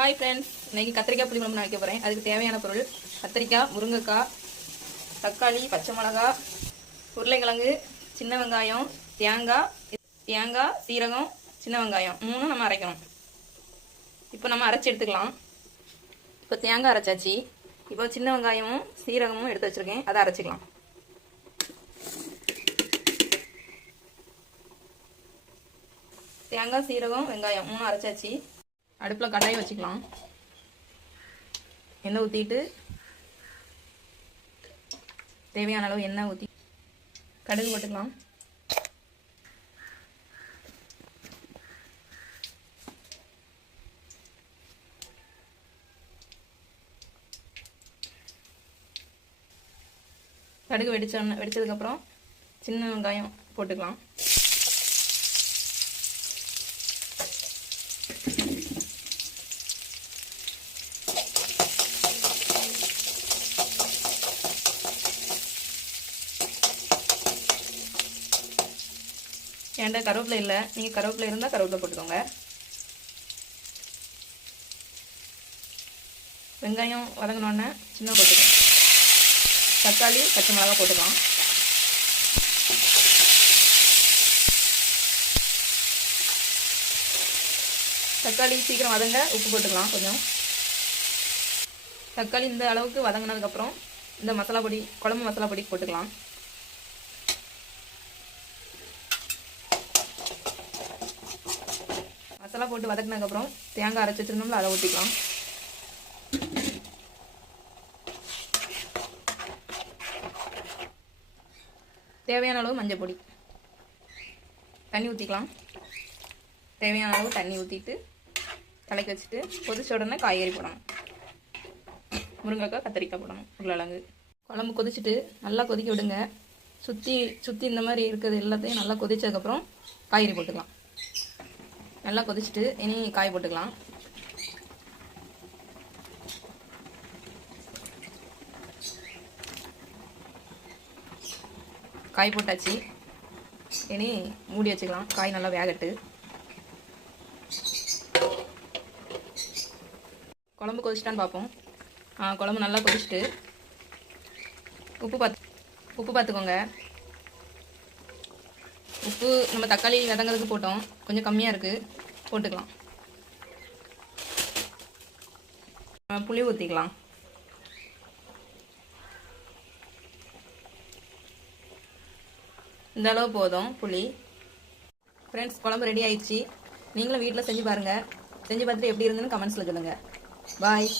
Hi friends இன்னைக்கு கத்திரிக்காய் புளி குழம்பு நான் வைக்க போகிறேன் அதுக்கு தேவையான பொருள் கத்திரிக்காய் முருங்கைக்காய் தக்காளி பச்சை மிளகா உருளைக்கிழங்கு சின்ன வெங்காயம் தேங்காய் தேங்காய் சீரகம் சின்ன வெங்காயம். மூணும் நம்ம அரைக்கணும். இப்போ நம்ம அரைச்சி எடுத்துக்கலாம். இப்போ தேங்காய் அரைச்சாச்சு. இப்போ சின்ன வெங்காயமும் சீரகமும் எடுத்து வச்சுருக்கேன். அதை அரைச்சிக்கலாம். தேங்காய் சீரகம் வெங்காயம் மூணு அரைச்சாச்சு. அடுப்பில் கட்டாயம் வச்சுக்கலாம். எண்ணெய் ஊற்றிட்டு தேவையான அளவு எண்ணெய் ஊற்றி கடுகு போட்டுக்கலாம். கடுகு வெடிச்சோன்னு வெடித்ததுக்கப்புறம் சின்ன வெங்காயம் போட்டுக்கலாம். என்கிட்ட கருவேப்பிலை இல்லை. நீங்கள் கருவேப்பிலை இருந்தால் கருவேப்பிலை போட்டுக்கோங்க. வெங்காயம் வதங்கினோடனே சின்ன போட்டுக்கலாம் தக்காளி பச்சை மிளகா போட்டுக்கலாம். தக்காளி சீக்கிரம் வதங்க உப்பு போட்டுக்கலாம் கொஞ்சம். தக்காளி இந்த அளவுக்கு வதங்கினதுக்கப்புறம் இந்த மசாலா பொடி குழம்பு மசாலா பொடி போட்டுக்கலாம். மசாலா போட்டு வதக்கினதுக்கப்புறம் தேங்காய் அரைச்சி வச்சிருந்தோம்ல அதை ஊற்றிக்கலாம் தேவையான அளவு மஞ்சள் பொடி. தண்ணி ஊற்றிக்கலாம் தேவையான அளவு தண்ணி ஊற்றிட்டு கலக்கி வச்சுட்டு கொதிச்ச உடனே காய்கறி போடணும். முருங்கைக்காய் கத்திரிக்காய் போடணும் உருளைக்கிழங்கு. குழம்பு கொதிச்சுட்டு நல்லா கொதிக்க விடுங்க. சுற்றி சுற்றி இந்த மாதிரி இருக்கிறது எல்லாத்தையும் நல்லா கொதிச்சதுக்கப்புறம் காய்கறி போட்டுக்கலாம். நல்லா கொதிச்சுட்டு இனி காய் போட்டுக்கலாம். காய் போட்டாச்சு. இனி மூடி வச்சுக்கலாம். காய் நல்லா வேகட்டு. குழம்பு கொதிச்சிட்டான்னு பார்ப்போம். குழம்பு நல்லா கொதிச்சுட்டு உப்பு பார்த்து உப்பு பார்த்துக்கோங்க உப்பு நம்ம தக்காளி வதங்கிறதுக்கு போட்டோம். கொஞ்சம் கம்மியாக இருக்குது போட்டுக்கலாம். புளி ஊற்றிக்கலாம் இந்த அளவு போதும் புளி. ஃப்ரெண்ட்ஸ் குழம்பு ரெடி ஆயிடுச்சு. நீங்களும் வீட்டில் செஞ்சு பாருங்கள் செஞ்சு பார்த்துட்டு எப்படி இருந்துன்னு கமெண்ட்ஸில் சொல்லுங்கள் பாய்